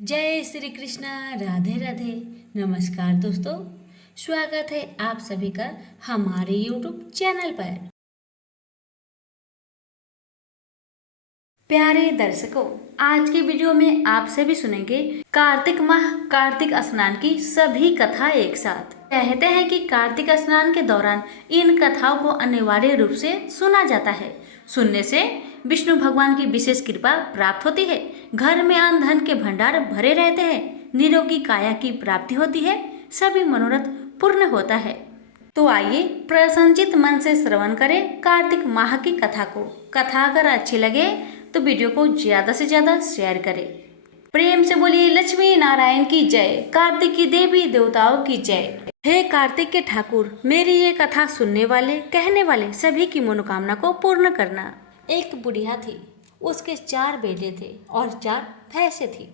जय श्री कृष्णा। राधे राधे। नमस्कार दोस्तों, स्वागत है आप सभी का हमारे YouTube चैनल पर। प्यारे दर्शकों, आज के वीडियो में आप सभी सुनेंगे कार्तिक माह कार्तिक स्नान की सभी कथा एक साथ। कहते हैं कि कार्तिक स्नान के दौरान इन कथाओं को अनिवार्य रूप से सुना जाता है। सुनने से विष्णु भगवान की विशेष कृपा प्राप्त होती है, घर में अन्न धन के भंडार भरे रहते हैं, निरोगी काया की प्राप्ति होती है, सभी मनोरथ पूर्ण होता है। तो आइए प्रसन्नचित मन से श्रवण करें कार्तिक माह की कथा को। कथा अगर अच्छी लगे तो वीडियो को ज्यादा से ज्यादा शेयर करें। प्रेम से बोलिए लक्ष्मी नारायण की जय, कार्तिक की देवी देवताओं की जय। हे कार्तिक के ठाकुर, मेरी ये कथा सुनने वाले कहने वाले सभी की मनोकामना को पूर्ण करना। एक बुढ़िया थी, उसके 4 बेटे थे और 4 भैंसें थी।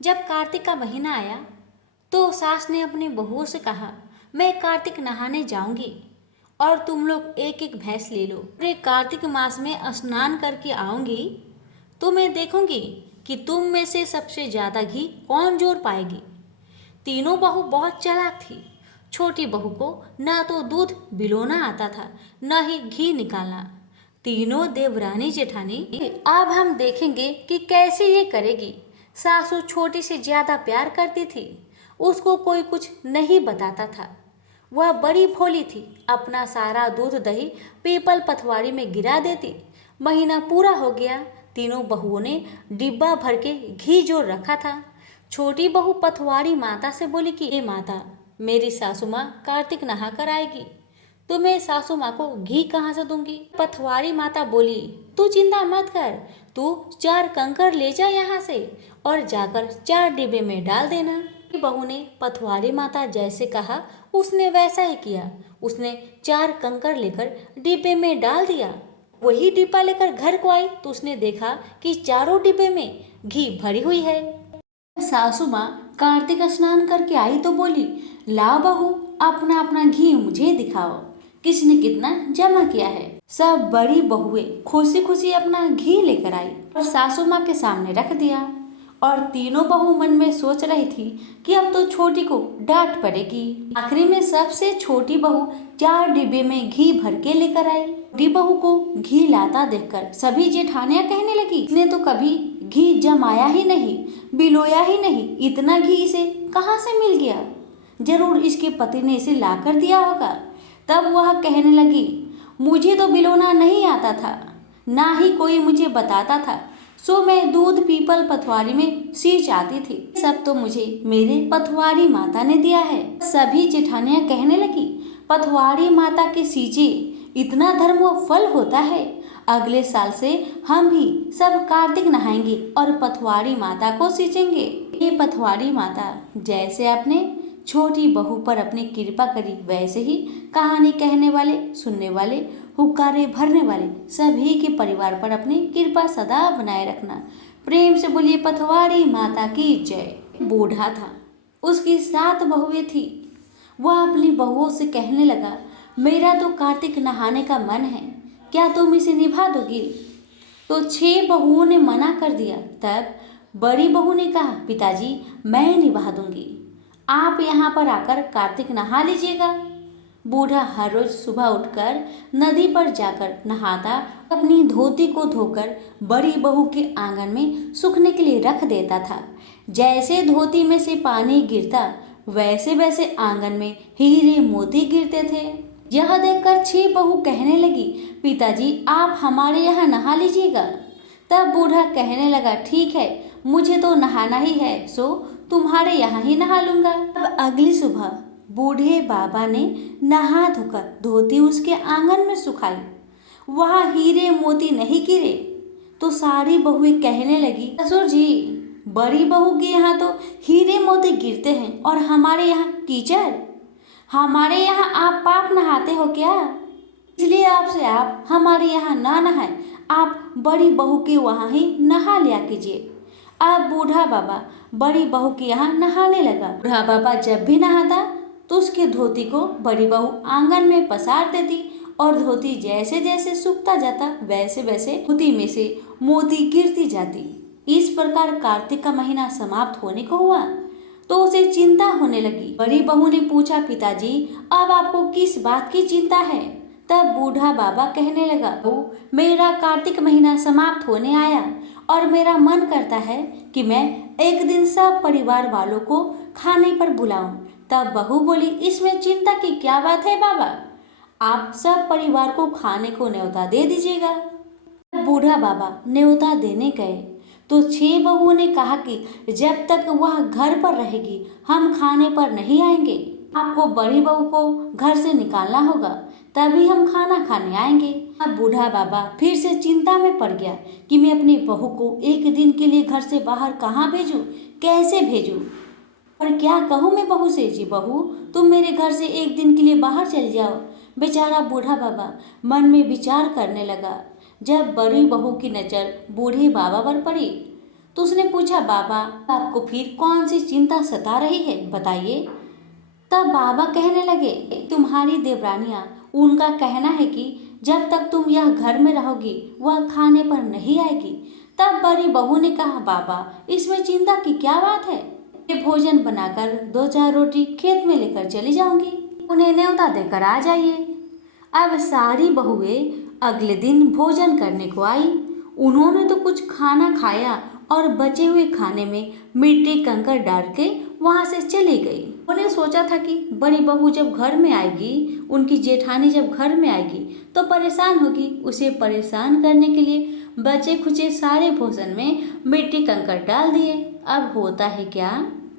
जब कार्तिक का महीना आया तो सास ने अपनी बहुओं से कहा, मैं कार्तिक नहाने जाऊंगी और तुम लोग एक एक भैंस ले लो। अरे कार्तिक मास में स्नान करके आऊंगी तो मैं देखूंगी कि तुम में से सबसे ज़्यादा घी कौन जोड़ पाएगी। तीनों बहू बहुत चालाक थी। छोटी बहू को ना तो दूध बिलोना आता था, न ही घी निकालना। तीनों देवरानी जेठानी, अब हम देखेंगे कि कैसे ये करेगी। सासू छोटी से ज्यादा प्यार करती थी, उसको कोई कुछ नहीं बताता था। वह बड़ी भोली थी, अपना सारा दूध दही पीपल पथवारी में गिरा देती। महीना पूरा हो गया, तीनों बहुओं ने डिब्बा भर के घी जोड़ रखा था। छोटी बहू पथवारी माता से बोली कि हे माता, मेरी सासू माँ कार्तिक नहा कर आएगी तो मैं सासू माँ को घी कहाँ से दूंगी। पथवारी माता बोली, तू चिंता मत कर, तू 4 कंकड़ ले जा यहाँ से और जाकर 4 डिब्बे में डाल देना। बहू ने पथवारी माता जैसे कहा उसने वैसा ही किया। उसने 4 कंकड़ लेकर डिब्बे में डाल दिया। वही डिब्बा लेकर घर को आई तो उसने देखा कि चारों डिब्बे में घी भरी हुई है। सासू माँ कार्तिक स्नान करके आई तो बोली, लाओ बहू, अपना अपना घी मुझे दिखाओ, किसने कितना जमा किया है। सब बड़ी बहुएं खुशी खुशी अपना घी लेकर आई और सासू माँ के सामने रख दिया। और तीनों बहू मन में सोच रही थी कि अब तो छोटी को डांट पड़ेगी। आखिरी में सबसे छोटी बहू 4 डिब्बे में घी भर के लेकर आई। बड़ी बहू को घी लाता देखकर सभी जेठानियां कहने लगी, इसने तो कभी घी जमाया ही नहीं, बिलोया ही नहीं, इतना घी इसे कहाँ से मिल गया। जरूर इसके पति ने इसे ला कर दिया होगा। तब वह कहने लगी, मुझे तो बिलोना नहीं आता था, ना ही कोई मुझे बताता था, सो मैं दूध पीपल पथवारी में सींच आती थी। सब तो मुझे मेरे पथवारी माता ने दिया है। सभी जेठानियां कहने लगी, पथवारी माता के सींचे इतना धर्म व फल होता है। अगले साल से हम भी सब कार्तिक नहाएंगे और पथवारी माता को सींचेंगे। ये पथवारी माता जैसे अपने छोटी बहू पर अपनी कृपा करी, वैसे ही कहानी कहने वाले, सुनने वाले, हुक्कारे भरने वाले सभी के परिवार पर अपनी कृपा सदा बनाए रखना। प्रेम से बोलिए पथवारी माता की जय। बूढ़ा था, उसकी 7 बहुएं थी। वह अपनी बहुओं से कहने लगा, मेरा तो कार्तिक नहाने का मन है, क्या तुम इसे निभा दोगी। तो 6 बहुओं ने मना कर दिया। तब बड़ी बहू ने कहा, पिताजी मैं निभा दूंगी, आप यहाँ पर आकर कार्तिक नहा लीजिएगा। बूढ़ा हर रोज सुबह उठकर नदी पर जाकर नहाता, अपनी धोती को धोकर बड़ी बहू के आंगन में सूखने के लिए रख देता था। जैसे धोती में से पानी गिरता वैसे वैसे आंगन में हीरे मोती गिरते थे। यह देखकर 6 बहू कहने लगी, पिताजी आप हमारे यहाँ नहा लीजिएगा। तब बूढ़ा कहने लगा, ठीक है, मुझे तो नहाना ही है, सो तुम्हारे यहाँ ही नहा लूंगा। अब अगली सुबह बूढ़े बाबा ने नहा धोकर धोती उसके आंगन में सुखाई। वहाँ हीरे मोती नहीं गिरे तो सारी बहुएं कहने लगी, ससुर जी, बड़ी बहू के यहाँ तो हीरे मोती गिरते हैं और हमारे यहाँ कीचड़। हमारे यहाँ आप पाप नहाते हो क्या, इसलिए आपसे आप हमारे यहाँ ना नहाए, आप बड़ी बहू के वहाँ ही नहा लिया कीजिए। अब बूढ़ा बाबा बड़ी बहू के यहाँ नहाने लगा। बूढ़ा बाबा जब भी नहाता तो उसके धोती को बड़ी बहू आंगन में पसार देती और धोती जैसे जैसे सूखता जाता वैसे वैसे धोती में से मोती गिरती जाती। इस प्रकार कार्तिक का महीना समाप्त होने को हुआ तो उसे चिंता होने लगी। बड़ी बहू ने पूछा, पिताजी अब आपको किस बात की चिंता है? तब बूढ़ा बाबा कहने लगा, बहू मेरा कार्तिक महीना समाप्त होने आया और मेरा मन करता है कि मैं एक दिन सब परिवार वालों को खाने पर बुलाऊं। तब बहू बोली, इसमें चिंता की क्या बात है बाबा, आप सब परिवार को खाने को न्योता दे दीजिएगा। बूढ़ा बाबा न्योता देने गए तो 6 बहुओं ने कहा कि जब तक वह घर पर रहेगी हम खाने पर नहीं आएंगे। आपको बड़ी बहू को घर से निकालना होगा, तभी हम खाना खाने आएंगे। अब बूढ़ा बाबा फिर से चिंता में पड़ गया कि मैं अपनी बहू को एक दिन के लिए घर से बाहर कहाँ भेजूं, कैसे भेजूं और क्या कहूँ मैं बहू से, जी बहू तुम मेरे घर से एक दिन के लिए बाहर चल जाओ। बेचारा बूढ़ा बाबा मन में विचार करने लगा। जब बड़ी बहू की नजर बूढ़े बाबा पर पड़ी तो उसने पूछा, बाबा आपको फिर कौन सी चिंता सता रही है, बताइए। तब बाबा कहने लगे, तुम्हारी देवरानियां, उनका कहना है कि जब तक तुम यह घर में रहोगी वह खाने पर नहीं आएगी। तब बड़ी बहू ने कहा, बाबा इसमें चिंता की क्या बात है, मैं भोजन बनाकर 2-4 रोटी खेत में लेकर चली जाऊंगी, उन्हें न्योता देकर आ जाइए। अब सारी बहुएं अगले दिन भोजन करने को आई। उन्होंने तो कुछ खाना खाया और बचे हुए खाने में मिट्टी कंकड़ डाल के वहां से चली गई। उन्हें सोचा था कि बड़ी बहू जब घर में आएगी, उनकी जेठानी जब घर में आएगी तो परेशान होगी। उसे परेशान करने के लिए बचे खुचे सारे भोजन में मिट्टी कंकड़ डाल दिए। अब होता है क्या,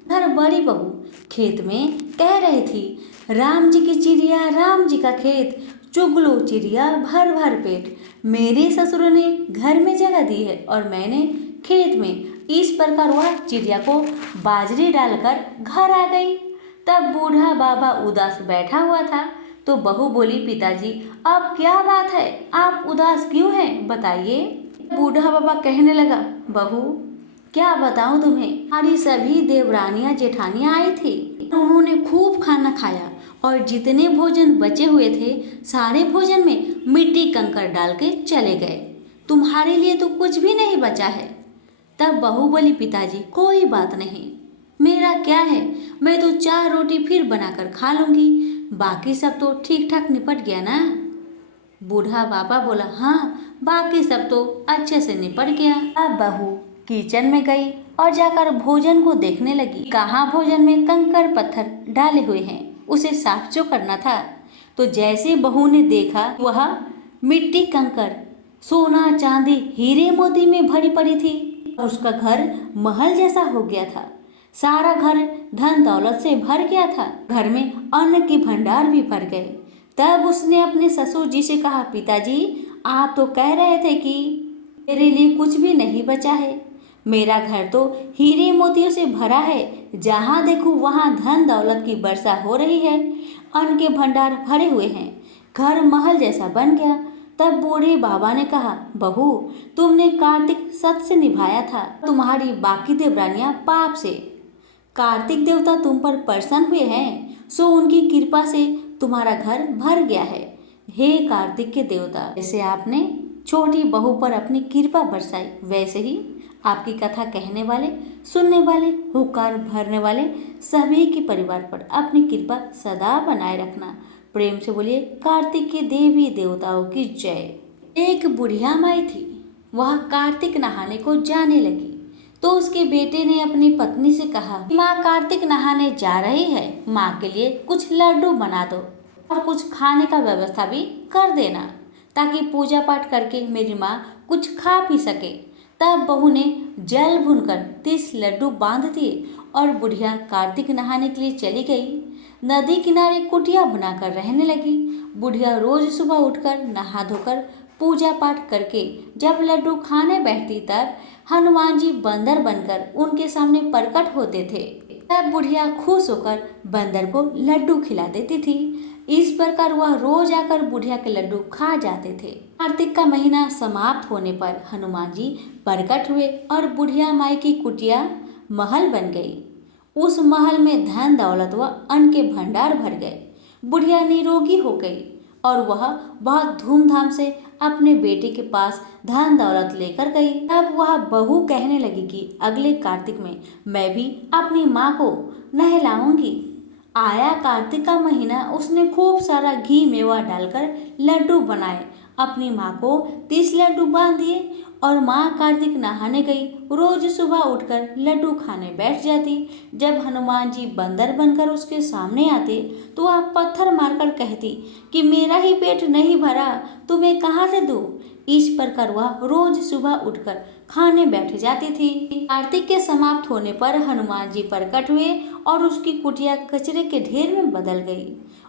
घर बड़ी बहू खेत में कह रही थी, राम जी की चिड़िया राम जी का खेत, चुग लो चिड़िया भर भर पेट, मेरे ससुर ने घर में जगह दी है और मैंने खेत में। इस प्रकार वह चिड़िया को बाजरी डालकर घर आ गई। तब बूढ़ा बाबा उदास बैठा हुआ था तो बहू बोली, पिताजी अब क्या बात है, आप उदास क्यों हैं, बताइए। बूढ़ा बाबा कहने लगा, बहू क्या बताऊं तुम्हें, हमारी सभी देवरानियां जेठानियां आई थी, उन्होंने खूब खाना खाया और जितने भोजन बचे हुए थे सारे भोजन में मिट्टी कंकड़ डाल के चले गए। तुम्हारे लिए तो कुछ भी नहीं बचा है। तब बहू बोली, पिताजी कोई बात नहीं, मेरा क्या है, मैं तो 4 रोटी फिर बनाकर खा लूंगी, बाकी सब तो ठीक ठाक निपट गया ना। बूढ़ा बाबा बोला, हाँ बाकी सब तो अच्छे से निपट गया। अब बहू किचन में गई और जाकर भोजन को देखने लगी। कहाँ भोजन में कंकड़ पत्थर डाले हुए हैं, उसे साफ जो करना था। तो जैसे बहू ने देखा वह मिट्टी कंकड़ सोना चांदी हीरे मोती में भरी पड़ी थी। उसका घर महल जैसा हो गया था। सारा घर धन दौलत से भर गया था। घर में अन्न के भंडार भी भर गए। तब उसने अपने ससुर जी से कहा, पिताजी आप तो कह रहे थे कि मेरे लिए कुछ भी नहीं बचा है। मेरा घर तो हीरे मोतियों से भरा है, जहाँ देखूं वहाँ धन दौलत की वर्षा हो रही है, अन्न के भंडार भरे हुए हैं, घर महल जैसा बन गया। तब बूढ़े बाबा ने कहा, बहू तुमने कार्तिक सत से निभाया था, तुम्हारी बाकी देवरानियां पाप से। कार्तिक देवता तुम पर प्रसन्न हुए हैं, सो उनकी कृपा से तुम्हारा घर भर गया है। हे कार्तिक के देवता, जैसे आपने छोटी बहू पर अपनी कृपा बरसाई, वैसे ही आपकी कथा कहने वाले, सुनने वाले, हुक्कार भरने वाले सभी के परिवार पर अपनी कृपा सदा बनाए रखना। प्रेम से बोलिए, कार्तिक के देवी देवताओं की जय। एक बुढ़िया माई थी, वह कार्तिक नहाने को जाने लगी तो उसके बेटे ने अपनी पत्नी से कहा, माँ कार्तिक नहाने जा रही है, माँ के लिए कुछ लड्डू बना दो और कुछ खाने का व्यवस्था भी कर देना, ताकि पूजा पाठ करके मेरी माँ कुछ खा पी सके। तब बहू ने जल भूनकर 30 लड्डू बांध दिए और बुढ़िया कार्तिक नहाने के लिए चली गई। नदी किनारे कुटिया बनाकर रहने लगी। बुढ़िया रोज सुबह उठकर नहा धोकर पूजा पाठ करके जब लड्डू खाने बैठती तब हनुमान जी बंदर बनकर उनके सामने प्रकट होते थे। तब बुढ़िया खुश होकर बंदर को लड्डू खिला देती थी। इस प्रकार वह रोज आकर बुढ़िया के लड्डू खा जाते थे। कार्तिक का महीना समाप्त होने पर हनुमान जी प्रकट हुए और बुढ़िया माई की कुटिया महल बन गई। उस महल में धन दौलत व अन्न के भंडार भर गए। बुढ़िया निरोगी हो गई और वह बहुत धूमधाम से अपने बेटे के पास धन दौलत लेकर गई। तब वह बहू कहने लगी कि अगले कार्तिक में मैं भी अपनी माँ को नहलाऊंगी। आया कार्तिक का महीना, उसने खूब सारा घी मेवा डालकर लड्डू बनाए, अपनी माँ को 30 लड्डू बांध दिए और माँ कार्तिक नहाने गई। रोज सुबह उठकर लड्डू खाने बैठ जाती। जब हनुमान जी बंदर बनकर उसके सामने आते तो वह पत्थर मारकर कहती कि मेरा ही पेट नहीं भरा, तुम्हें कहाँ से दूँ। इस प्रकार वह रोज सुबह उठकर खाने बैठ जाती थी। कार्तिक के समाप्त होने पर हनुमान जी प्रकट हुए और उसकी कुटिया कचरे के ढेर में बदल गई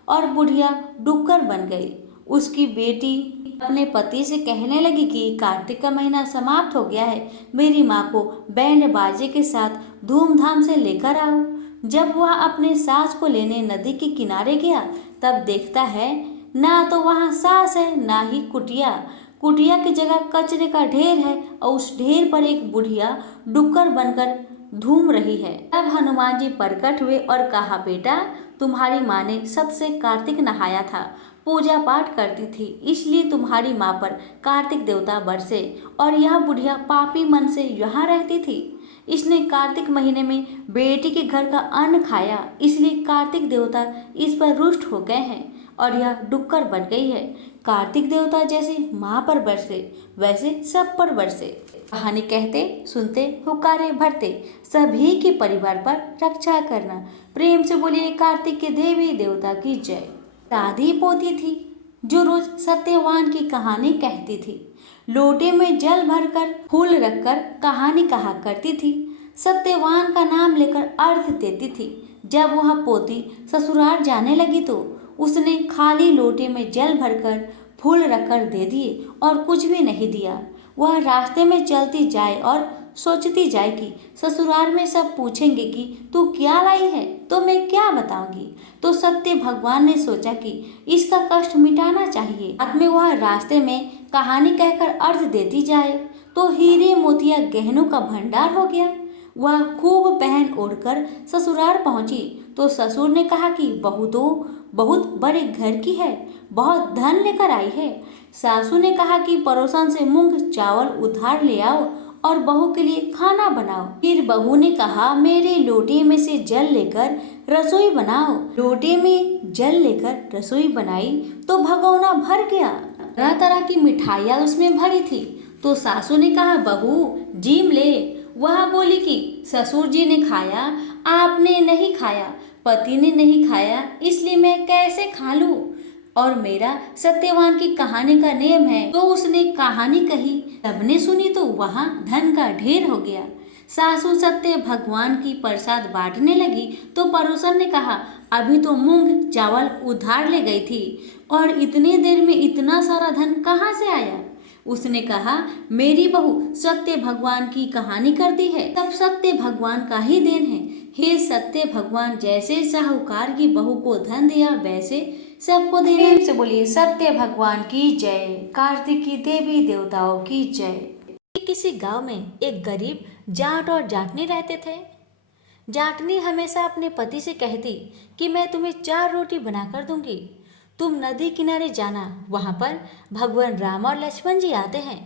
और बुढ़िया डुक्कर बन गई। उसकी बेटी अपने पति से कहने लगी कि कार्तिक का महीना समाप्त हो गया है, मेरी माँ को बैंड बाजे के साथ धूमधाम से लेकर आओ। जब वह अपने सास को लेने नदी के किनारे गया तब देखता है ना तो वहाँ सास है ना ही कुटिया। कुटिया की जगह कचरे का ढेर है और उस ढेर पर एक बुढ़िया डुक्कर बनकर धूम रही है। तब हनुमान जी प्रकट हुए और कहा, बेटा तुम्हारी माँ ने सत से कार्तिक नहाया था, पूजा पाठ करती थी, इसलिए तुम्हारी माँ पर कार्तिक देवता बरसे और यह बुढ़िया पापी मन से यहाँ रहती थी। इसने कार्तिक महीने में बेटी के घर का अन्न खाया, इसलिए कार्तिक देवता इस पर रुष्ट हो गए हैं और यह डुक्कर बन गई है। कार्तिक देवता जैसे माँ पर बरसे वैसे सब पर बरसे। कहानी कहते सुनते हुक्कारे भरते सभी के परिवार पर रक्षा करना। प्रेम से बोलिए कार्तिक के देवी देवता की जय। दादी पोती थी जो रोज सत्यवान की कहानी कहती थी। लोटे में जल भरकर फूल रखकर कहानी कहा करती थी। सत्यवान का नाम लेकर अर्घ देती थी। जब वह पोती ससुराल जाने लगी तो उसने खाली लोटे में जल भरकर फूल रखकर दे दिए और कुछ भी नहीं दिया। वह रास्ते में चलती जाए और सोचती जाए कि ससुराल में सब पूछेंगे कि तू क्या लाई है तो मैं क्या बताऊंगी। तो सत्य भगवान ने सोचा कि इसका कष्ट मिटाना चाहिए। बाद में वह रास्ते में कहानी कहकर अर्थ देती जाए तो हीरे मोतिया गहनों का भंडार हो गया। वह खूब पहन ओढ़कर ससुराल पहुंची तो ससुर ने कहा कि बहू तो बहुत बड़े घर की है, बहुत धन लेकर आई है। सासू ने कहा कि पड़ोसन से मूंग चावल उधार ले आओ और बहू के लिए खाना बनाओ। फिर बहू ने कहा मेरे लोटे में से जल लेकर रसोई बनाओ। लोटे में जल लेकर रसोई बनाई तो भगोना भर गया। तरह तरह की मिठाइयाँ उसमें भरी थी। तो सासू ने कहा बहू जीम ले। वह बोली कि ससुर जी ने खाया, आपने नहीं खाया, पति ने नहीं खाया, इसलिए मैं कैसे खा लूं। और मेरा सत्यवान की कहानी का नेम है। तो उसने कहानी कही, सबने सुनी तो वहाँ धन का ढेर हो गया। सासू सत्य भगवान की प्रसाद बांटने लगी तो पड़ोसन ने कहा अभी तो मूंग चावल उधार ले गई थी और इतने देर में इतना सारा धन कहाँ से आया। उसने कहा मेरी बहू सत्य भगवान की कहानी करती है, सब सत्य भगवान का ही देन है। हे सत्य भगवान, जैसे साहूकार की बहू को धन दिया वैसे सबको देने से बोलिए सत्य भगवान की जय। कार्तिक की देवी देवताओं की जय। किसी गांव में एक गरीब जाट और जाटनी रहते थे। जाटनी हमेशा अपने पति से कहती कि मैं तुम्हें 4 रोटी बनाकर दूंगी, तुम नदी किनारे जाना, वहाँ पर भगवान राम और लक्ष्मण जी आते हैं,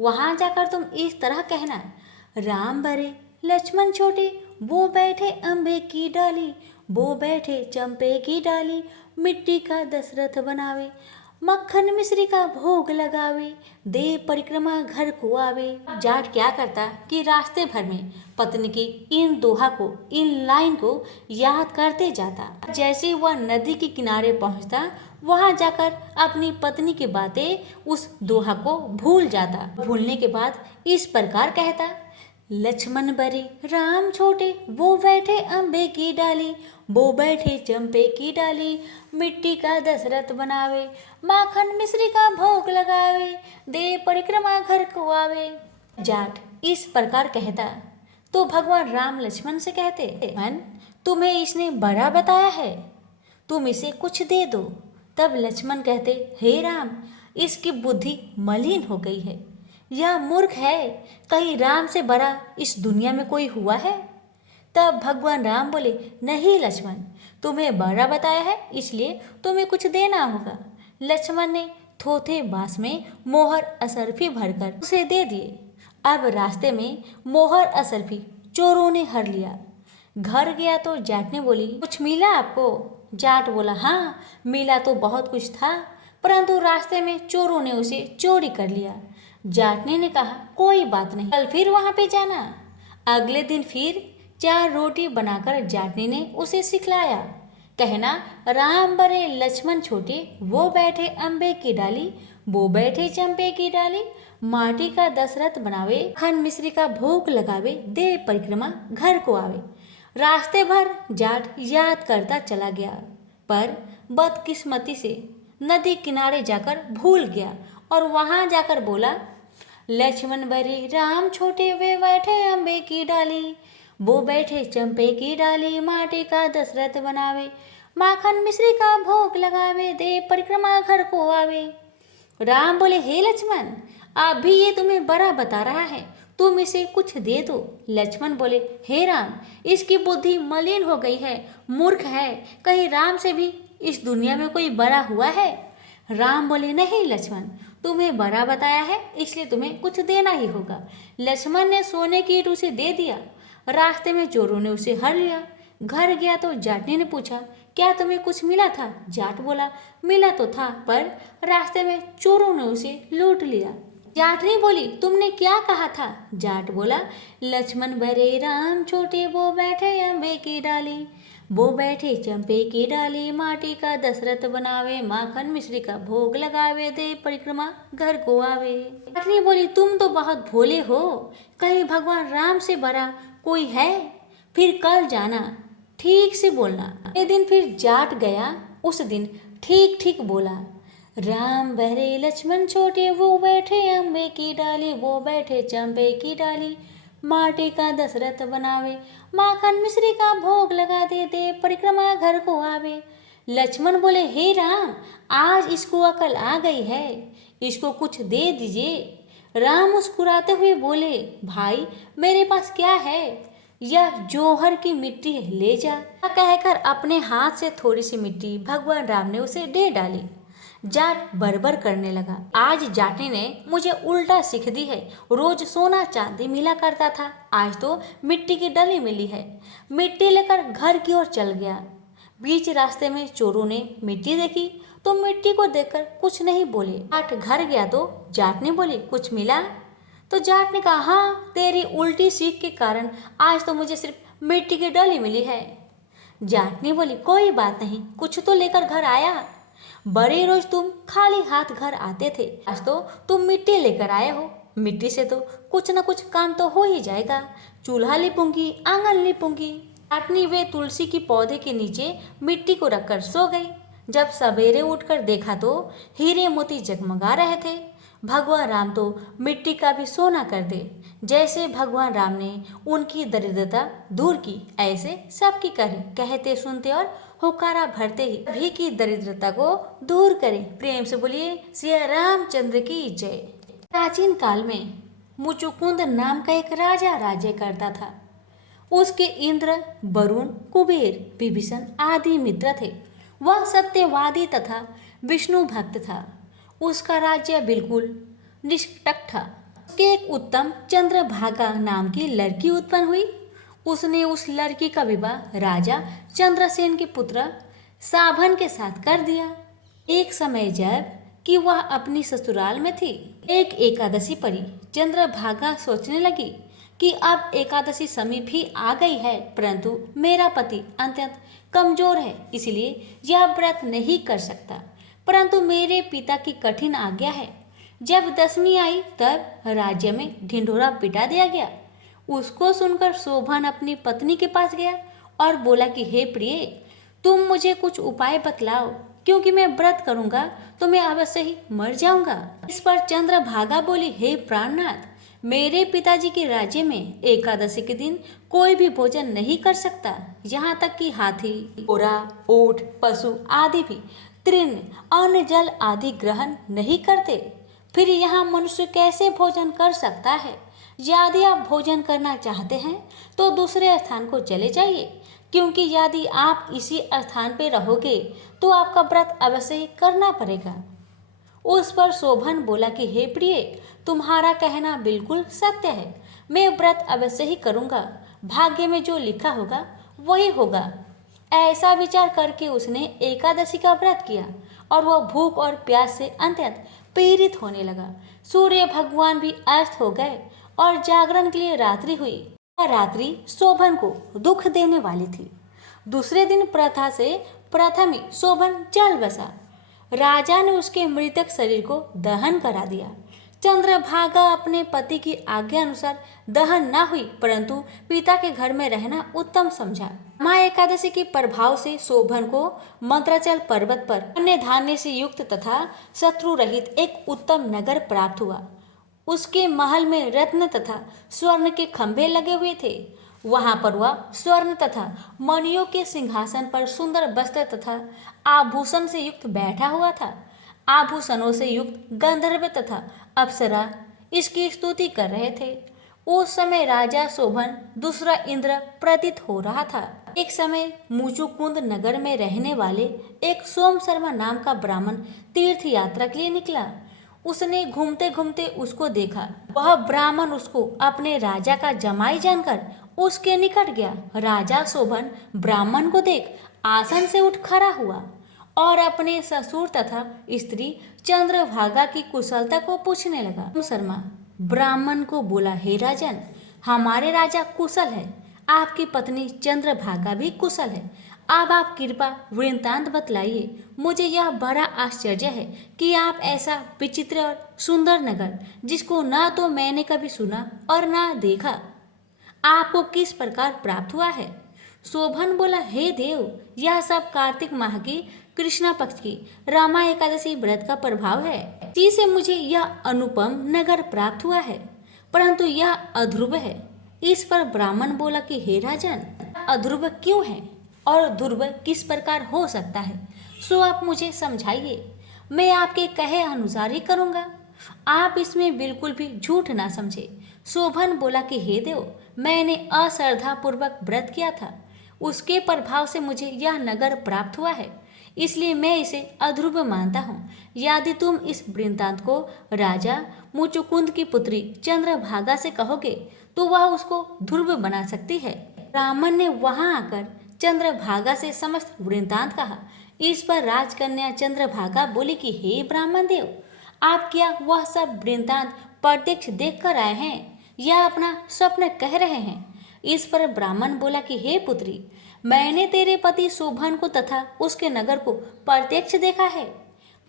वहाँ जाकर तुम इस तरह कहना, राम बड़े लक्ष्मण छोटे, वो बैठे अम्बे की डाली, वो बैठे चंपे की डाली, मिट्टी का दशरथ बनावे, मक्खन मिश्री का भोग लगावे, दे परिक्रमा घर को आवे। जाट क्या करता कि रास्ते भर में पत्नी की इन दोहा को, इन लाइन को याद करते जाता। जैसे वह नदी के किनारे पहुंचता वहां जाकर अपनी पत्नी की बातें उस दोहा को भूल जाता। भूलने के बाद इस प्रकार कहता, लक्ष्मण बड़े राम छोटे, वो बैठे अम्बे की डाली, वो बैठे चंपे की डाली, मिट्टी का दशरथ बनावे, माखन मिश्री का भोग लगावे, दे परिक्रमा घर को आवे। जाट इस प्रकार कहता तो भगवान राम लक्ष्मण से कहते, मन तुम्हें इसने बड़ा बताया है, तुम इसे कुछ दे दो। तब लक्ष्मण कहते, हे राम, इसकी बुद्धि मलिन हो गई है, यह मूर्ख है, कहीं राम से बड़ा इस दुनिया में कोई हुआ है। तब भगवान राम बोले, नहीं लक्ष्मण, तुम्हें बड़ा बताया है इसलिए तुम्हें कुछ देना होगा। लक्ष्मण ने थोथे बांस में मोहर असरफी भरकर उसे दे दिए। अब रास्ते में मोहर असरफी चोरों ने हर लिया। घर गया तो जाट ने बोली, कुछ मिला आपको? जाट बोला, हाँ मिला तो बहुत कुछ था, परंतु रास्ते में चोरों ने उसे चोरी कर लिया। जाटने ने कहा, कोई बात नहीं, कल फिर वहां पे जाना। अगले दिन फिर 4 रोटी बनाकर जाटनी ने उसे सिखलाया। कहना, राम बड़े लक्ष्मण छोटे, वो बैठे अम्बे की डाली, वो बैठे चंपे की डाली, माटी का दशरथ बनावे, खन मिश्री का भोग लगावे, दे परिक्रमा घर को आवे। रास्ते भर जाट याद करता चला गया, पर बदकिस्मती से नदी किनारे जाकर भूल गया और वहां जाकर बोला, लक्ष्मण बड़े राम छोटे, वे बैठे अम्बे की डाली, वो बैठे चंपे की डाली, माटी का दशरथ बनावे, माखन मिश्री का भोग लगावे, दे परिक्रमा घर को आवे। राम बोले, हे लक्ष्मण, अभी ये तुम्हें बड़ा बता रहा है, तुम इसे कुछ दे दो। लक्ष्मण बोले, हे राम, इसकी बुद्धि मलिन हो गई है, मूर्ख है, कहीं राम से भी इस दुनिया में कोई बड़ा हुआ है? राम बोले, नहीं लक्ष्मण, तुम्हें बड़ा बताया है, इसलिए तुम्हें कुछ देना ही होगा। लक्ष्मण ने सोने की ईंट उसे दे दिया। रास्ते में चोरों ने उसे हर लिया। घर गया तो जाटनी ने पूछा, क्या तुम्हें कुछ मिला था? जाट बोला, मिला तो था, पर रास्ते में चोरों ने उसे लूट लिया। जाटनी बोली, तुमने क्या कहा था? जाट बोला, लक्ष्मण बड़े राम छोटे, वो बैठे अम्बे की डाली, वो बैठे चंपे की डाली, माटी का दशरथ बनावे, माखन मिश्री का भोग लगावे, दे परिक्रमा घर को आवे। जाटनी बोली, तुम तो बहुत भोले हो, कहीं भगवान राम से बड़ा कोई है? फिर कल जाना, ठीक से बोलना। ये दिन फिर जाट गया, उस दिन ठीक ठीक बोला। राम बहरे लक्ष्मण छोटे, वो बैठे अम्बे की डाली, वो बैठे चंपे की डाली, माटी का दशरथ बनावे, माखन मिश्री का भोग लगा दे, दे परिक्रमा घर को आवे। लक्ष्मण बोले, हे राम, आज इसको अकल आ गई है, इसको कुछ दे दीजिए। राम मुस्कुराते हुए बोले, भाई मेरे पास क्या है, यह जौहर की मिट्टी है, ले जा। कहकर अपने हाथ से थोड़ी सी मिट्टी भगवान राम ने उसे दे डाली। जाट बरबर करने लगा, आज जाटनी ने मुझे उल्टा सीख दी है, रोज सोना चांदी मिला करता था, आज तो मिट्टी की डली मिली है। मिट्टी लेकर घर की ओर चल गया। बीच रास्ते में चोरों ने मिट्टी देखी तो मिट्टी को देखकर कुछ नहीं बोले। जाट घर गया तो जाटनी बोली, कुछ मिला? तो जाट ने कहा, हाँ, तेरी उल्टी सीख के कारण आज तो मुझे सिर्फ मिट्टी की डली मिली है। जाटनी बोली, कोई बात नहीं, कुछ तो लेकर घर आया। बड़े रोज तुम खाली हाथ घर आते थे, आज तो तुम मिट्टी लेकर आए हो, मिट्टी से तो कुछ न कुछ काम तो हो ही जाएगा। चूल्हा लिपूंगी, आंगन लिपूंगी। जाटनी वे तुलसी की पौधे के नीचे मिट्टी को रखकर सो गई। जब सवेरे उठकर देखा तो हीरे मोती जगमगा रहे थे। भगवान राम तो मिट्टी का भी सोना कर दे। जैसे भगवान राम ने उनकी दरिद्रता दूर की, ऐसे सबकी करें, कहते सुनते और हुकारा भरते ही भी की दरिद्रता को दूर करें। प्रेम से बोलिए श्री रामचंद्र की जय। प्राचीन काल में मुचुकुंद नाम का एक राजा राज्य करता था। उसके इंद्र, वरुण, कुबेर, विभीषण आदि मित्र थे। वह सत्यवादी तथा विष्णु भक्त था। उसका राज्य बिल्कुल निष्कपट था। उसके एक उत्तम चंद्रभागा नाम की लड़की उत्पन्न हुई। उसने उस लड़की का विवाह राजा चंद्रसेन के पुत्र साभन के साथ कर दिया। एक समय जब कि वह अपनी ससुराल में थी, एक एकादशी पड़ी। चंद्रभागा सोचने लगी कि अब एकादशी समीप ही आ गई है, परंतु मेरा पति अत्यंत कमजोर है, इसलिए यह व्रत नहीं कर सकता। परंतु मेरे पिता की कठिन आज्ञा है। जब दशमी आई तब राज्य में ढिंढोरा पिटा दिया गया। उसको सुनकर शोभन अपनी पत्नी के पास गया और बोला कि हे प्रिय, तुम मुझे कुछ उपाय बतलाओ, क्योंकि मैं व्रत करूंगा तो मैं अवश्य ही मर जाऊंगा। इस पर चंद्रभागा बोली, हे प्राणनाथ, मेरे पिताजी के राज्य में एकादशी के दिन कोई भी भोजन नहीं कर सकता। यहाँ तक कि हाथी, घोड़ा, ऊंट, पशु आदि भी तृण, अन्न, जल आदि ग्रहण नहीं करते। फिर यहाँ मनुष्य कैसे भोजन कर सकता है? यदि आप भोजन करना चाहते हैं तो दूसरे स्थान को चले जाइए, क्योंकि यदि आप इसी स्थान पर रहोगे तो आपका व्रत अवश्य ही करना पड़ेगा। उस पर शोभन बोला कि हे प्रिय, तुम्हारा कहना बिल्कुल सत्य है। मैं व्रत अवश्य ही करूँगा। भाग्य में जो लिखा होगा वही होगा। ऐसा विचार करके उसने एकादशी का व्रत किया और वह भूख और प्यास से अत्यंत पीड़ित होने लगा। सूर्य भगवान भी अस्त हो गए और जागरण के लिए रात्रि हुई। वह रात्रि शोभन को दुख देने वाली थी। दूसरे दिन प्रथा से प्रथम ही शोभन जल बसा। राजा ने उसके मृतक शरीर को दहन करा दिया। चंद्रभागा अपने पति की आज्ञा अनुसार दहन न हुई, परंतु पिता के घर में रहना उत्तम समझा। माँ एकादशी के प्रभाव से शोभन को मंत्राचल पर्वत पर अन्य धान्य से युक्त तथा शत्रु रहित एक उत्तम नगर प्राप्त हुआ। उसके महल में रत्न तथा स्वर्ण के खंभे लगे हुए थे। वहां पर वह स्वर्ण तथा मणियों के सिंहासन पर सुंदर वस्त्र तथा आभूषण से युक्त बैठा हुआ था। आभूषणों से युक्त गंधर्व तथा अप्सरा इसकी स्तुति कर रहे थे। उस समय राजा शोभन दूसरा इंद्र प्रतीत हो रहा था। एक समय मुचुकुंद नगर में रहने वाले एक सोम शर्मा नाम का ब्राह्मण तीर्थ यात्रा के लिए निकला। उसने घूमते घूमते उसको देखा। वह ब्राह्मण उसको अपने राजा का जमाई जानकर उसके निकट गया। राजा शोभन ब्राह्मण को देख आसन से उठ खड़ा हुआ और अपने ससुर तथा स्त्री चंद्रभागा की कुशलता को पूछने लगा। शर्मा ब्राह्मण को बोला, हे राजन, हमारे राजा कुशल है, आपकी पत्नी चंद्रभागा भी कुशल है। अब आप कृपा वृत्तांत बतलाइए। मुझे यह बड़ा आश्चर्य है कि आप ऐसा विचित्र और सुंदर नगर, जिसको ना तो मैंने कभी सुना और ना देखा, आपको किस प्रकार प्राप्त हुआ है। शोभन बोला, हे देव, यह सब कार्तिक माह की कृष्णा पक्ष की रमा एकादशी व्रत का प्रभाव है, जिसे मुझे यह अनुपम नगर प्राप्त हुआ है, परंतु यह अध्रुव है। इस पर ब्राह्मण बोला कि हे राजन, अध्रुव क्यों है और ध्रुव किस प्रकार हो सकता है, सो आप मुझे समझाइए। मैं आपके कहे अनुसार ही करूँगा। आप इसमें बिल्कुल भी झूठ ना समझे। शोभन बोला कि हे देव, मैंने अश्रद्धा पूर्वक व्रत किया था, उसके प्रभाव से मुझे यह नगर प्राप्त हुआ है, इसलिए मैं इसे अध्रुव मानता हूँ। यदि तुम इस वृत्तांत को राजा मुचुकुंद की पुत्री चंद्रभागा से कहोगे तो वह उसको ध्रुव बना सकती है। ब्राह्मण ने वहां आकर चंद्रभागा से समस्त वृत्तांत कहा। इस पर राजकन्या चंद्रभागा बोली कि हे ब्राह्मण देव, आप क्या वह सब वृत्तांत प्रत्यक्ष देख कर आए हैं या अपना स्वप्न कह रहे हैं। इस पर ब्राह्मण बोला कि हे पुत्री, मैंने तेरे पति शोभन को तथा उसके नगर को प्रत्यक्ष देखा है,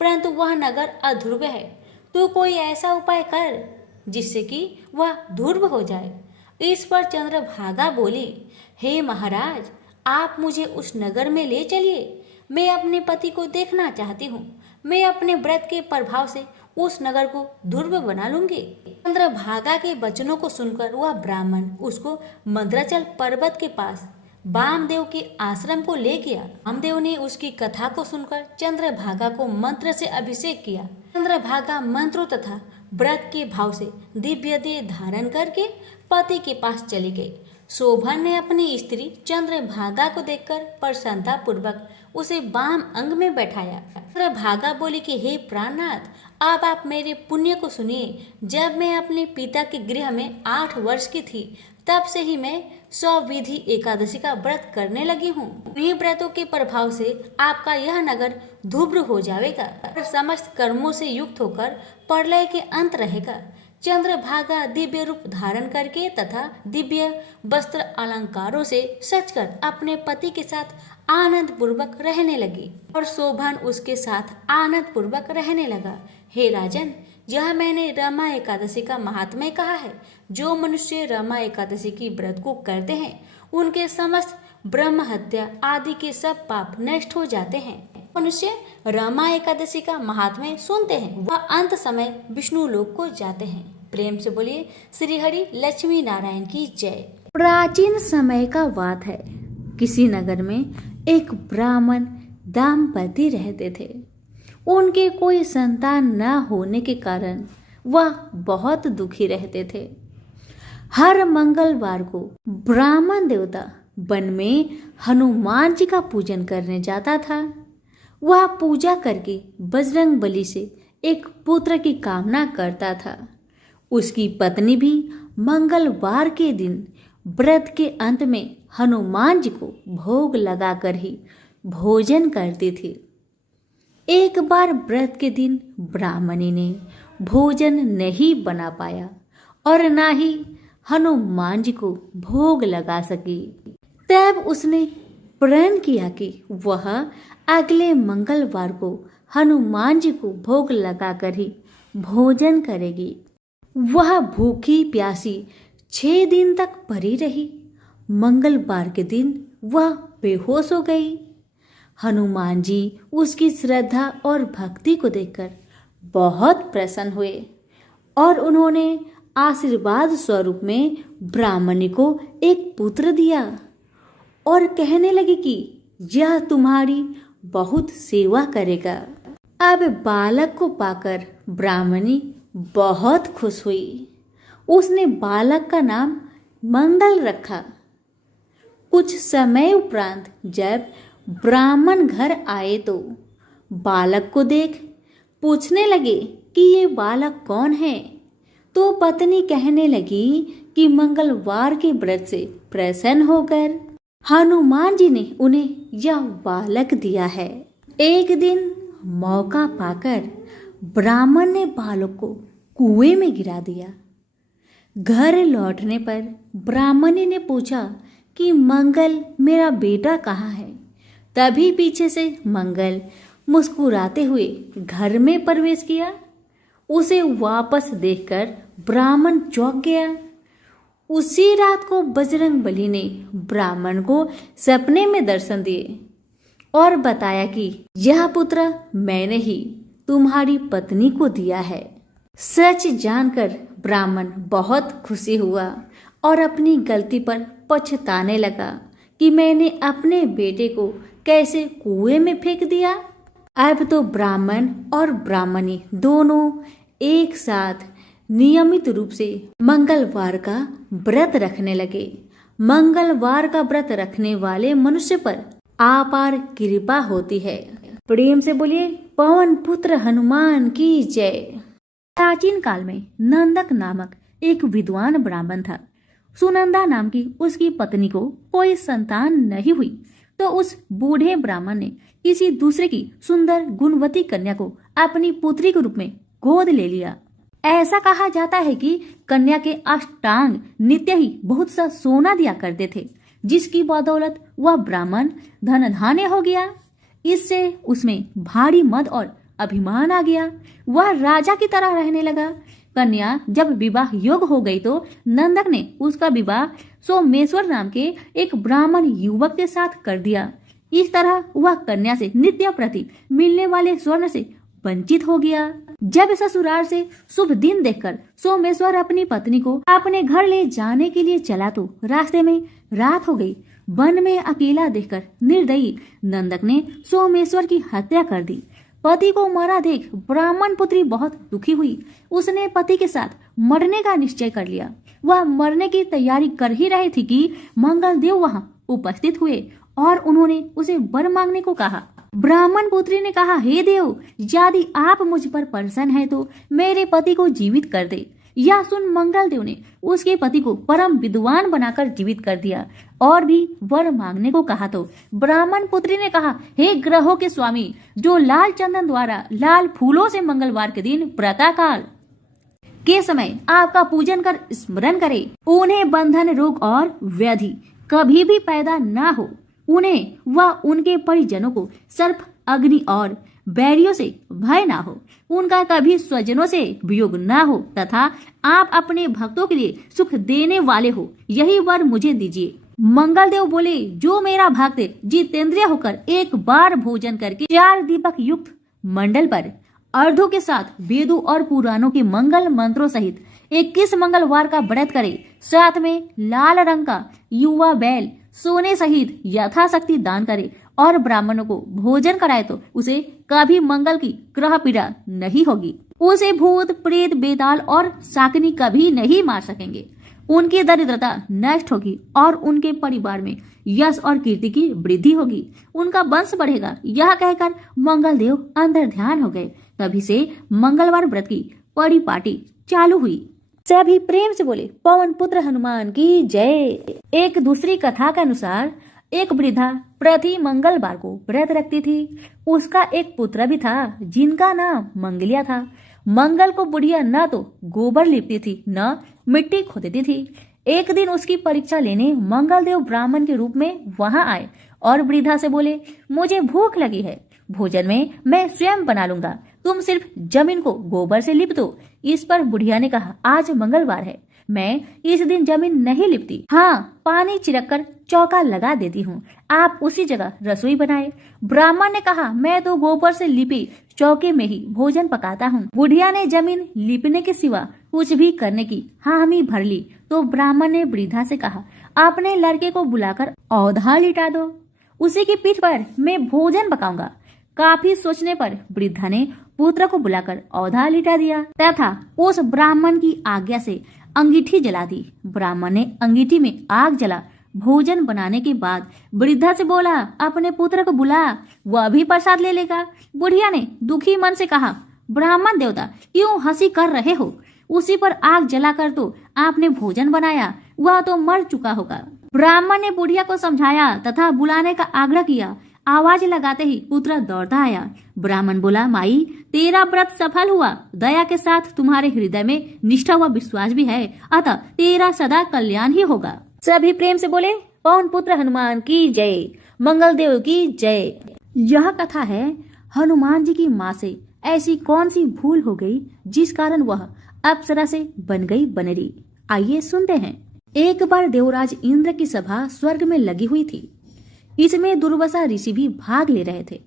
परंतु वह नगर अध्रुव है। तू कोई ऐसा उपाय कर जिससे कि वह ध्रुव हो जाए। इस पर चंद्रभागा बोली, हे महाराज, आप मुझे उस नगर में ले चलिए। मैं अपने पति को देखना चाहती हूँ। मैं अपने व्रत के प्रभाव से उस नगर को ध्रुव बना लूंगी। चंद्रभागा के वचनों को सुनकर वह ब्राह्मण उसको मंद्राचल पर्वत के पास वामदेव के आश्रम को ले गया। वामदेव ने उसकी कथा को सुनकर चंद्रभागा को मंत्र से अभिषेक किया। चंद्रभागा मंत्रों तथा व्रत के भाव से दिव्य देह धारण करके पति के पास चली गई। शोभन ने अपनी स्त्री चंद्रभागा को देखकर प्रसन्नता पूर्वक उसे वाम अंग में बैठाया। चंद्रभागा बोली कि हे प्राणनाथ, अब आप मेरे पुण्य को सुनिए। जब मैं अपने पिता के गृह में 8 वर्ष की थी, तब से ही मैं 100 विधि एकादशी का व्रत करने लगी हूँ। इन्हीं व्रतों के प्रभाव से आपका यह नगर ध्रुव हो जाएगा और समस्त कर्मों से युक्त होकर प्रलय के अंत रहेगा। चंद्रभागा दिव्य रूप धारण करके तथा दिव्य वस्त्र अलंकारों से सजकर अपने पति के साथ आनंद पूर्वक रहने लगी और शोभन उसके साथ आनंद पूर्वक रहने लगा। हे राजन, यह मैंने रमा एकादशी का महात्म्य कहा है। जो मनुष्य रमा एकादशी की व्रत को करते हैं, उनके समस्त ब्रह्म हत्या आदि के सब पाप नष्ट हो जाते हैं। मनुष्य रमा एकादशी का महात्म्य सुनते हैं, वह अंत समय विष्णु लोक को जाते हैं। प्रेम से बोलिए श्री हरि लक्ष्मी नारायण की जय। प्राचीन समय का बात है। किसी नगर में एक ब्राह्मण दाम्पत्य रहते थे। उनके कोई संतान न होने के कारण वह बहुत दुखी रहते थे। हर मंगलवार को ब्राह्मण देवता वन में हनुमान जी का पूजन करने जाता था। वह पूजा करके बजरंग बली से एक पुत्र की कामना करता था। उसकी पत्नी भी मंगलवार के दिन व्रत के अंत में हनुमान जी को भोग लगाकर ही भोजन करती थी। एक बार व्रत के दिन ब्राह्मणी ने भोजन नहीं बना पाया और ना ही हनुमान जी को भोग लगा सकी। तब उसने प्रण किया कि वह अगले मंगलवार को हनुमान जी को भोग लगाकर ही भोजन करेगी। वह भूखी प्यासी 6 दिन तक पड़ी रही। मंगलवार के दिन वह बेहोश हो गई। हनुमान जी उसकी श्रद्धा और भक्ति को देखकर बहुत प्रसन्न हुए और उन्होंने आशीर्वाद स्वरूप में ब्राह्मणी को एक पुत्र दिया और कहने लगे कि यह तुम्हारी बहुत सेवा करेगा। अब बालक को पाकर ब्राह्मणी बहुत खुश हुई। उसने बालक का नाम मंगल रखा। कुछ समय उपरांत जब ब्राह्मण घर आए तो बालक को देख पूछने लगे कि ये बालक कौन है। तो पत्नी कहने लगी कि मंगलवार के व्रत से प्रसन्न होकर हनुमान जी ने उन्हें यह बालक दिया है। एक दिन मौका पाकर ब्राह्मण ने बालक को कुएं में गिरा दिया। घर लौटने पर ब्राह्मणी ने पूछा कि मंगल मेरा बेटा कहाँ है। तभी पीछे से मंगल मुस्कुराते हुए घर में प्रवेश किया। उसे वापस देखकर ब्राह्मण चौंक गया। उसी रात को बजरंगबली ने ब्राह्मण को सपने में दर्शन दिए और बताया कि यह पुत्र मैंने ही तुम्हारी पत्नी को दिया है। सच जानकर ब्राह्मण बहुत खुशी हुआ और अपनी गलती पर पछताने लगा कि मैंने अपने बेटे को कैसे कुएं में फेंक दिया। अब तो ब्राह्मण और ब्राह्मणी दोनों एक साथ नियमित रूप से मंगलवार का व्रत रखने लगे। मंगलवार का व्रत रखने वाले मनुष्य पर अपार कृपा होती है। प्रेम से बोलिए पवन पुत्र हनुमान की जय। प्राचीन काल में नंदक नामक एक विद्वान ब्राह्मण था। सुनंदा नाम की उसकी पत्नी को कोई संतान नहीं हुई तो उस बूढ़े ब्राह्मण ने किसी दूसरे की सुंदर गुणवती कन्या को अपनी पुत्री के रूप में गोद ले लिया। ऐसा कहा जाता है कि कन्या के अष्टांग नित्य ही बहुत सा सोना दिया करते थे, जिसकी बदौलत वह ब्राह्मण धनधान्य हो गया। इससे उसमें भारी मद और अभिमान आ गया। वह राजा की तरह रहने लगा। कन्या जब विवाह योग्य हो गई तो नंदक ने उसका विवाह सोमेश्वर नाम के एक ब्राह्मण युवक के साथ कर दिया। इस तरह वह कन्या से नित्य प्रति मिलने वाले स्वर्ण से वंचित हो गया। जब ससुराल से शुभ दिन देखकर सोमेश्वर अपनी पत्नी को अपने घर ले जाने के लिए चला तो रास्ते में रात हो गई। वन में अकेला देखकर निर्दयी नंदक ने सोमेश्वर की हत्या कर दी। पति को मरा देख ब्राह्मण पुत्री बहुत दुखी हुई। उसने पति के साथ मरने का निश्चय कर लिया। वह मरने की तैयारी कर ही रही थी कि मंगल देव वहां उपस्थित हुए और उन्होंने उसे वर मांगने को कहा। ब्राह्मण पुत्री ने कहा, हे देव, यदि आप मुझ पर प्रसन्न हैं तो मेरे पति को जीवित कर दे। यह सुन मंगल देव ने उसके पति को परम विद्वान बनाकर जीवित कर दिया और भी वर मांगने को कहा तो ब्राह्मण पुत्री ने कहा, हे ग्रहों के स्वामी, जो लाल चंदन द्वारा लाल फूलों से मंगलवार के दिन प्रातःकाल के समय आपका पूजन कर स्मरण करे, उन्हें बंधन, रोग और व्याधि कभी भी पैदा ना हो। उन्हें व उनके परिजनों को सर्प, अग्नि और बैरियों से भय ना हो। उनका कभी स्वजनों से वियोग ना हो तथा आप अपने भक्तों के लिए सुख देने वाले हो, यही वर मुझे दीजिए। मंगल देव बोले, जो मेरा भक्त जितेंद्रिय होकर एक बार भोजन करके 4 दीपक युक्त मंडल पर अर्धों के साथ वेदों और पुराणों के मंगल मंत्रों सहित 21 मंगलवार का व्रत करे, साथ में लाल रंग का युवा बैल सोने सहित यथाशक्ति दान करे और ब्राह्मणों को भोजन कराए तो उसे कभी मंगल की ग्रह पीड़ा नहीं होगी। उसे भूत, प्रेत, बेताल और शाकिनी कभी नहीं मार सकेंगे। उनकी दरिद्रता नष्ट होगी और उनके परिवार में यश और कीर्ति की वृद्धि होगी, उनका वंश बढ़ेगा। यह कहकर मंगल देव अंदर ध्यान हो गए। तभी से मंगलवार व्रत की परिपाटी चालू हुई। सभी प्रेम से बोले पवन पुत्र हनुमान की जय। एक दूसरी कथा के अनुसार एक वृद्धा प्रति मंगलवार को व्रत रखती थी। उसका एक पुत्र भी था जिनका नाम मंगलिया था। मंगल को बुढ़िया न तो गोबर लिपती थी न मिट्टी खोदती थी। एक दिन उसकी परीक्षा लेने मंगल देव ब्राह्मण के रूप में वहां आए और वृद्धा से बोले, मुझे भूख लगी है, भोजन में मैं स्वयं बना लूंगा, तुम सिर्फ जमीन को गोबर से लिप दो। इस पर बुढ़िया ने कहा, आज मंगलवार है, मैं इस दिन जमीन नहीं लिपती, हाँ पानी छिड़क कर चौका लगा देती हूँ, आप उसी जगह रसोई बनाए। ब्राह्मण ने कहा, मैं तो गोबर से लिपी चौके में ही भोजन पकाता हूँ। बुढ़िया ने जमीन लिपने के सिवा कुछ भी करने की हामी भर ली तो ब्राह्मण ने वृद्धा से कहा, अपने लड़के को बुलाकर औधा लिटा दो, उसी की पीठ पर मैं भोजन पकाऊंगा। काफी सोचने पर वृद्धा ने पुत्र को बुलाकर औधा लिटा दिया तथा उस ब्राह्मण की आज्ञा से अंगीठी जला दी। ब्राह्मण ने अंगीठी में आग जला भोजन बनाने के बाद वृद्धा से बोला, अपने पुत्र को बुला, वह भी प्रसाद ले लेगा। बुढ़िया ने दुखी मन से कहा, ब्राह्मण देवता क्यों हंसी कर रहे हो, उसी पर आग जलाकर तो आपने भोजन बनाया, वह तो मर चुका होगा। ब्राह्मण ने बुढ़िया को समझाया तथा बुलाने का आग्रह किया। आवाज लगाते ही पुत्र दौड़ता आया। ब्राह्मण बोला, माई तेरा व्रत सफल हुआ, दया के साथ तुम्हारे हृदय में निष्ठा व विश्वास भी है, अतः तेरा सदा कल्याण ही होगा। सभी प्रेम से बोले पवन पुत्र हनुमान की जय, मंगल देव की जय। यह कथा है हनुमान जी की माँ से ऐसी कौन सी भूल हो गई जिस कारण वह अप्सरा से बन गई बनेरी। आइए सुनते हैं। एक बार देवराज इंद्र की सभा स्वर्ग में लगी हुई थी। इसमें दुर्वासा ऋषि भी भाग ले रहे थे।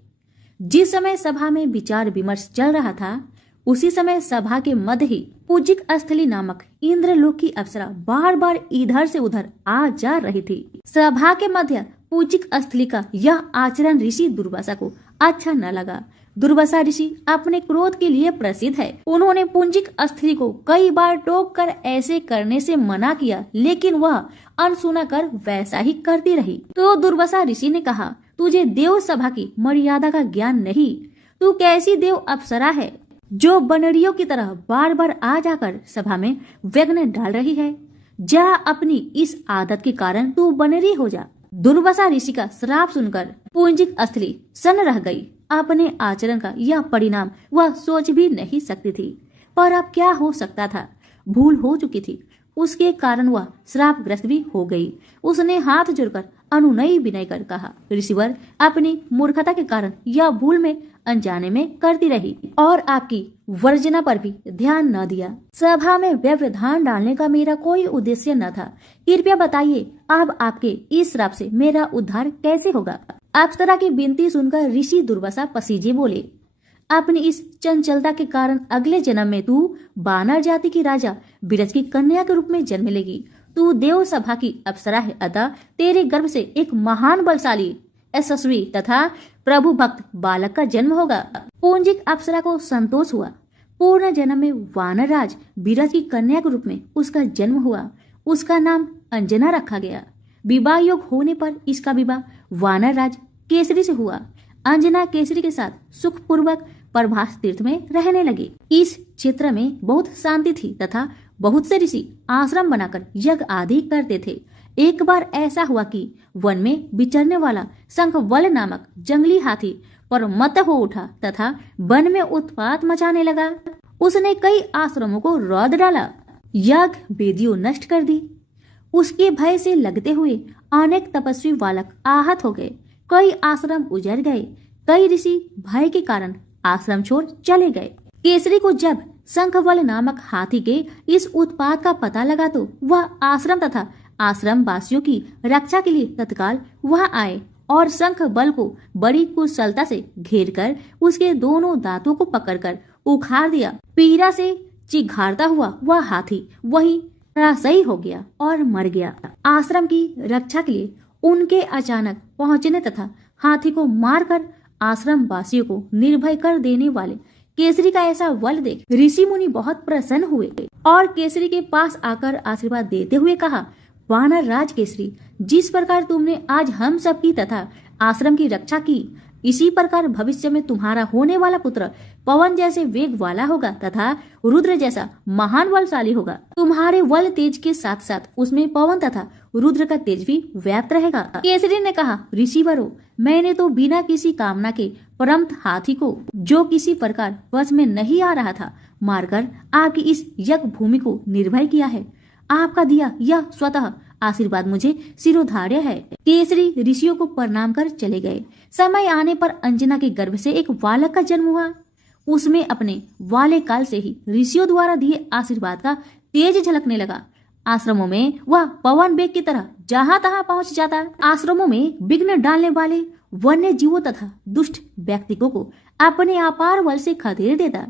जिस समय सभा में विचार विमर्श चल रहा था, उसी समय सभा के मध्य ही पूजिक स्थली नामक इंद्रलोक की अप्सरा बार बार इधर से उधर आ जा रही थी। सभा के मध्य पूजिक स्थली का यह आचरण ऋषि दुर्वासा को अच्छा न लगा। दुर्वासा ऋषि अपने क्रोध के लिए प्रसिद्ध है। उन्होंने पुंजिक स्थली को कई बार टोक कर ऐसे करने से मना किया, लेकिन वह अनसुना कर वैसा ही करती रही। तो दुर्वासा ऋषि ने कहा, तुझे देव सभा की मर्यादा का ज्ञान नहीं, तू कैसी देव अप्सरा है जो बनरियों की तरह बार बार आ जाकर सभा में विघ्न डाल रही है। जा अपनी इस आदत के कारण तू बनरी हो जा। दुर्वासा ऋषि का श्राप सुनकर पुंजिक स्थली सन्न रह गई। अपने आचरण का यह परिणाम वह सोच भी नहीं सकती थी, पर अब क्या हो सकता था, भूल हो चुकी थी, उसके कारण वह श्रापग्रस्त भी हो गई। उसने हाथ जोड़कर अनुनय विनय कर कहा, ऋषिवर अपनी मूर्खता के कारण यह भूल में अनजाने में करती रही और आपकी वर्जना पर भी ध्यान न दिया। सभा में व्यवधान डालने का मेरा कोई उद्देश्य न था। कृपया बताइए, अब आपके इस श्राप से मेरा उद्धार कैसे होगा। अप्सरा की विनती सुनकर ऋषि दुर्वासा पसीजे बोले, अपनी इस चंचलता के कारण अगले जन्म में तू बानर जाति की राजा बिरज की कन्या के रूप में जन्म लेगी। तू देव सभा की अप्सरा है, अतः तेरे गर्भ से एक महान बलशाली यशस्वी तथा प्रभु भक्त बालक का जन्म होगा। पुंजिक अप्सरा को संतोष हुआ। पूर्ण जन्म में वानर राज बिरज की कन्या के रूप में उसका जन्म हुआ। उसका नाम अंजना रखा गया। विवाह योग होने पर इसका विवाह वानर राज केसरी से हुआ। अंजना केसरी के साथ सुखपूर्वक प्रभास तीर्थ में रहने लगे। इस क्षेत्र में बहुत शांति थी तथा बहुत से ऋषि आश्रम बनाकर यज्ञ आदि करते थे। एक बार ऐसा हुआ कि वन में विचरने वाला शंखवल नामक जंगली हाथी पर मत हो उठा तथा वन में उत्पात मचाने लगा। उसने कई आश्रमों को रौंद डाला, यज्ञ वेदियों नष्ट कर दी। उसके भय से लगते हुए अनेक तपस्वी बालक आहत हो गए। कई आश्रम उजड़ गए। कई ऋषि भय के कारण आश्रम छोड़ चले गए। केसरी को जब शंखवल नामक हाथी के इस उत्पात का पता लगा तो वह आश्रम तथा आश्रम वासियों की रक्षा के लिए तत्काल वहां आए और शंख बल को बड़ी कुशलता से घेर कर उसके दोनों दांतों को पकड़कर उखाड़ दिया। पीड़ा से चिघाड़ता हुआ वह हाथी वहीं धराशायी हो गया और मर गया। आश्रम की रक्षा के लिए उनके अचानक पहुंचने तथा हाथी को मारकर आश्रम वासियों को निर्भय कर देने वाले केसरी का ऐसा बल देख ऋषि मुनि बहुत प्रसन्न हुए और केसरी के पास आकर आशीर्वाद देते हुए कहा, वानर राज केसरी, जिस प्रकार तुमने आज हम सबकी तथा आश्रम की रक्षा की, इसी प्रकार भविष्य में तुम्हारा होने वाला पुत्र पवन जैसे वेग वाला होगा तथा रुद्र जैसा महान बलशाली होगा। तुम्हारे बल तेज के साथ साथ उसमें पवन तथा रुद्र का तेज भी व्याप्त रहेगा। केसरी ने कहा, ऋषिवरों, मैंने तो बिना किसी कामना के परम हाथी को, जो किसी प्रकार वश में नहीं आ रहा था, मारकर आपकी इस यज्ञ भूमि को निर्भय किया है। आपका दिया यह स्वतः आशीर्वाद मुझे शिरोधार्य है। केसरी ऋषियों को प्रणाम कर चले गए। समय आने पर अंजना के गर्भ से एक बालक का जन्म हुआ। उसमें अपने वाले काल से ही ऋषियों द्वारा दिए आशीर्वाद का तेज झलकने लगा। आश्रमों में वह पवन वेग की तरह जहां तहां पहुंच जाता। आश्रमों में विघ्न डालने वाले वन्य जीवों तथा दुष्ट व्यक्तियों को अपने अपार बल से खदेड़ देता।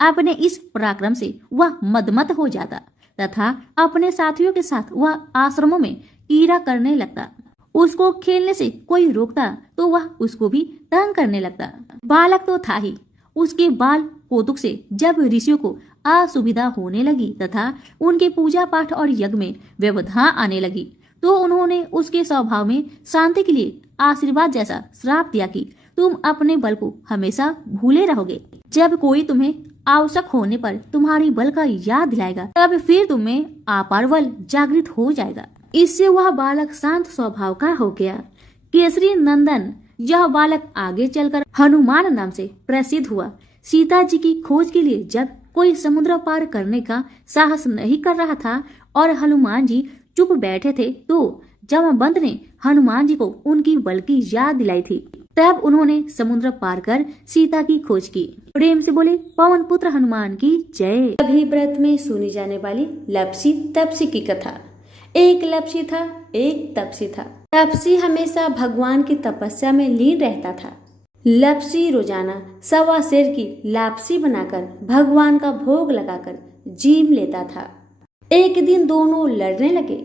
अपने इस पराक्रम से वह मदमत हो जाता तथा अपने साथियों के साथ वह आश्रमों में कीड़ा करने लगता। उसको खेलने से कोई रोकता तो वह उसको भी तंग करने लगता। बालक तो था ही, उसके बाल कौतुक से जब ऋषियों को असुविधा होने लगी तथा उनके पूजा पाठ और यज्ञ में व्यवधान आने लगी, तो उन्होंने उसके स्वभाव में शांति के लिए आशीर्वाद जैसा श्राप दिया कि तुम अपने बल को हमेशा भूले रहोगे। जब कोई तुम्हें आवश्यक होने पर तुम्हारी बल का याद दिलाएगा, तब फिर तुम्हें अपार बल जागृत हो जाएगा। इससे वह बालक शांत स्वभाव का हो गया। केसरी नंदन यह बालक आगे चलकर हनुमान नाम से प्रसिद्ध हुआ। सीता जी की खोज के लिए जब कोई समुद्र पार करने का साहस नहीं कर रहा था और हनुमान जी चुप बैठे थे, तो जमवंत ने हनुमान जी को उनकी बल की याद दिलाई थी। तब उन्होंने समुद्र पार कर सीता की खोज की। प्रेम से बोले पवन पुत्र हनुमान की जय। अभी व्रत में सुनी जाने वाली लपसी तपसी की कथा। एक लपसी था, एक तपसी था। तपसी हमेशा भगवान की तपस्या में लीन रहता था। लपसी रोजाना 1.25 सेर की लापसी बनाकर भगवान का भोग लगाकर जीम लेता था। एक दिन दोनों लड़ने लगे।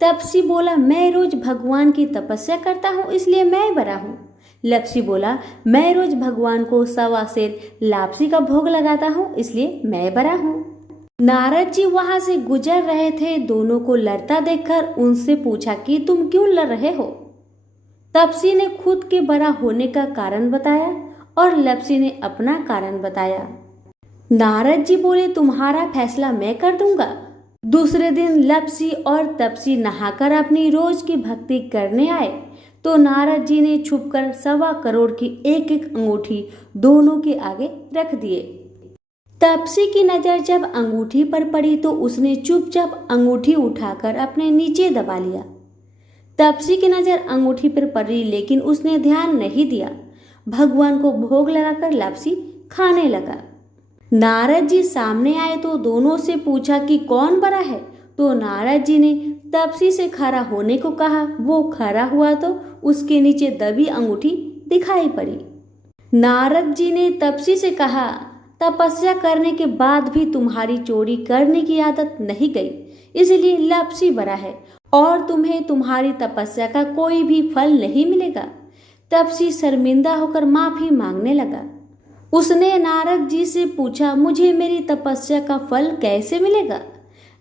तपसी बोला, मैं रोज भगवान की तपस्या करता हूँ, इसलिए मैं बड़ा हूँ। लपसी बोला, मैं रोज भगवान को 1.25 सेर लापसी का भोग लगाता हूँ, इसलिए मैं बड़ा हूँ। नारद जी वहां से गुजर रहे थे। दोनों को लड़ता देखकर उनसे पूछा कि तुम क्यों लड़ रहे हो। तपसी ने खुद के बड़ा होने का कारण बताया और लपसी ने अपना कारण बताया। नारद जी बोले, तुम्हारा फैसला मैं कर दूंगा। दूसरे दिन लपसी और तपसी नहाकर अपनी रोज की भक्ति करने आए तो नारद जी ने छुपकर 1.25 करोड़ की एक एक अंगूठी दोनों के आगे रख दिए। तपसी की नजर जब अंगूठी पर पड़ी तो उसने चुपचाप अंगूठी उठाकर अपने नीचे दबा लिया। तपसी की नजर अंगूठी पर पड़ी लेकिन उसने ध्यान नहीं दिया। भगवान को भोग लगाकर लापसी खाने लगा। नारद जी सामने आए तो दोनों से पूछा कि कौन बड़ा है, तो नारद जी ने तपसी से खड़ा होने को कहा। वो खड़ा हुआ तो उसके नीचे दबी अंगूठी दिखाई पड़ी। नारद जी ने तपसी से कहा, तपस्या करने के बाद भी तुम्हारी चोरी करने की आदत नहीं गई, इसलिए लपसी बड़ा है और तुम्हें तुम्हारी तपस्या का कोई भी फल नहीं मिलेगा। तपसी शर्मिंदा होकर माफी मांगने लगा। उसने नारद जी से पूछा, मुझे मेरी तपस्या का फल कैसे मिलेगा।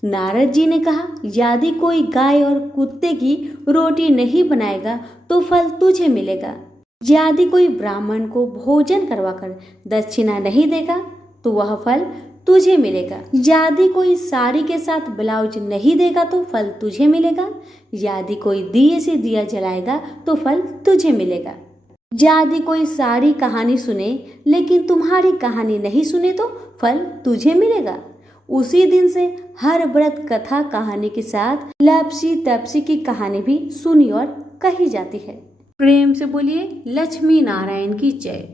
नारद जी ने कहा, यदि कोई गाय और कुत्ते की रोटी नहीं बनाएगा तो फल तुझे मिलेगा। यदि कोई ब्राह्मण को भोजन करवाकर दक्षिणा नहीं देगा तो वह फल तुझे मिलेगा। यदि कोई साड़ी के साथ ब्लाउज नहीं देगा तो फल तुझे मिलेगा। यदि कोई दिए से दिया जलाएगा तो फल तुझे मिलेगा। यदि कोई सारी कहानी सुने लेकिन तुम्हारी कहानी नहीं सुने तो फल तुझे मिलेगा। उसी दिन से हर व्रत कथा कहानी के साथ लपसी तपसी की कहानी भी सुनी और कही जाती है। प्रेम से बोलिए लक्ष्मी नारायण की जय।